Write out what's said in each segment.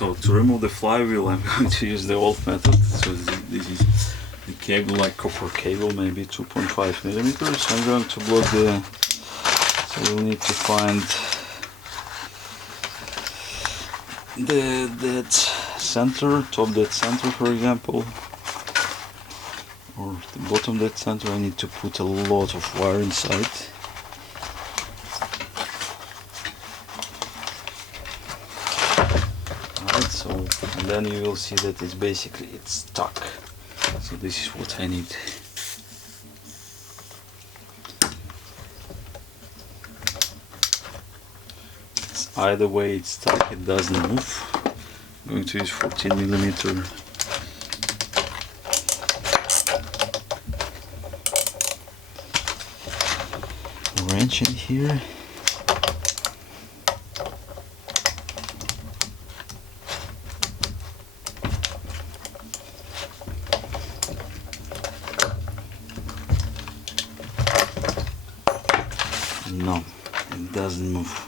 So to remove the flywheel, I'm going to use the old method. So this is the cable, like copper cable, maybe 2.5 millimeters. I'm going to block the. So we'll need to find the dead center, top dead center, for example, or the bottom dead center. I need to put a lot of wire inside. So, and then you will see that it's stuck. So this is what I need. It's either way it's stuck, it doesn't move. I'm going to use 14 millimeter. Wrench in here. No, it doesn't move.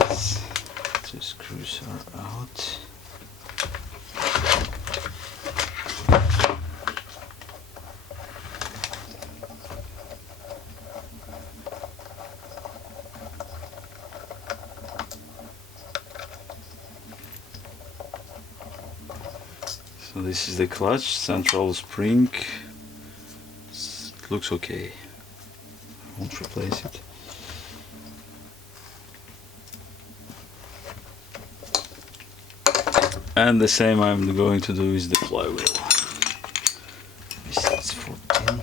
Yes, two screws are out. So this is the clutch, central spring. It looks okay. I won't replace it. And the same I'm going to do is the flywheel. This is 14.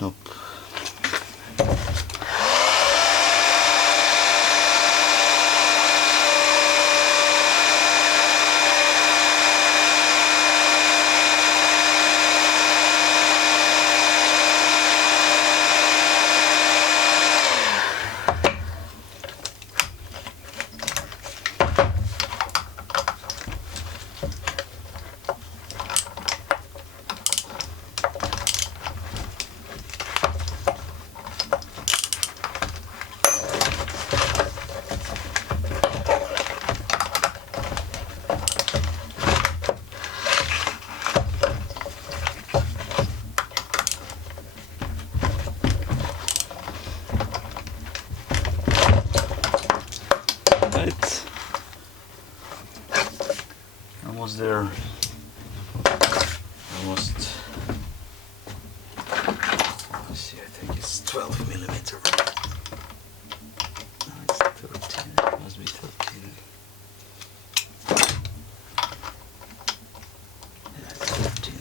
Nope. Right. Almost there. Almost. Let's see, I think it's 12 millimeter. No, it's 13. It must be 13. Yeah, it's 13.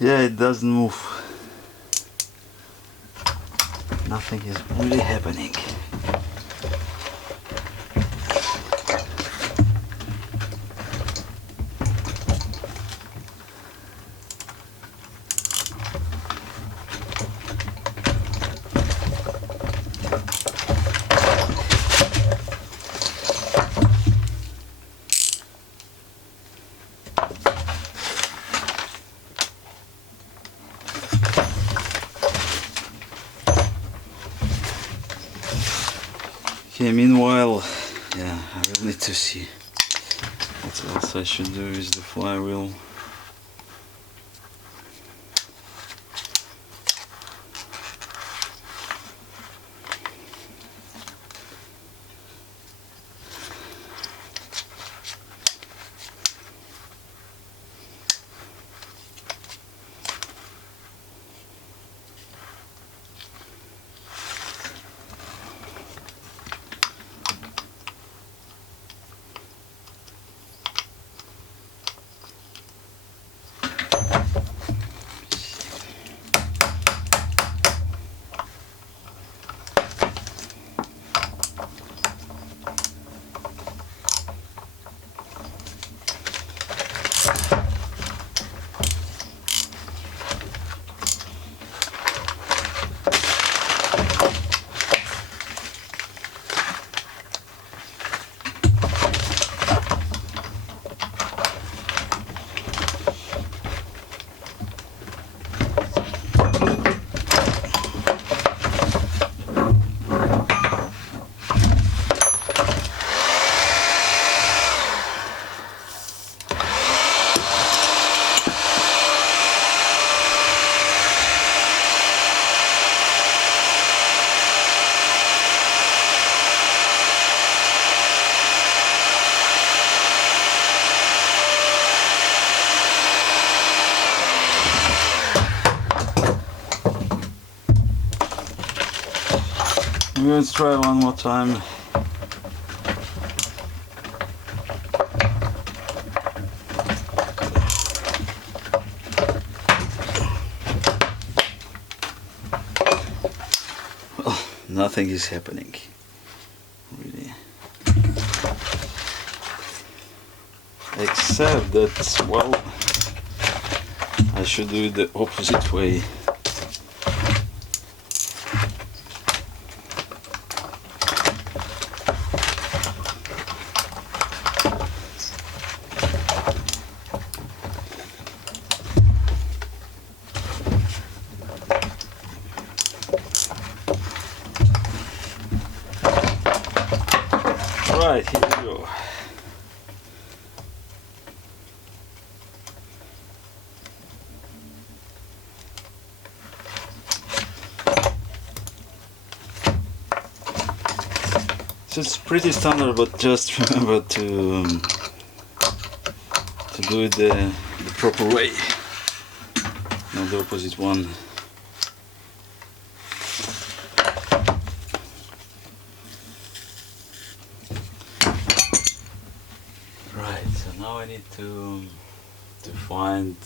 Yeah, it doesn't move. Nothing is really happening. Okay, meanwhile, yeah, I will need to see what else I should do with the flywheel. Let's try one more time. Well, nothing is happening, really. Except that, well, I should do it the opposite way. Right, here we go. So it's pretty standard, but just remember to do it the proper way, not the opposite one. Right, so now I need to find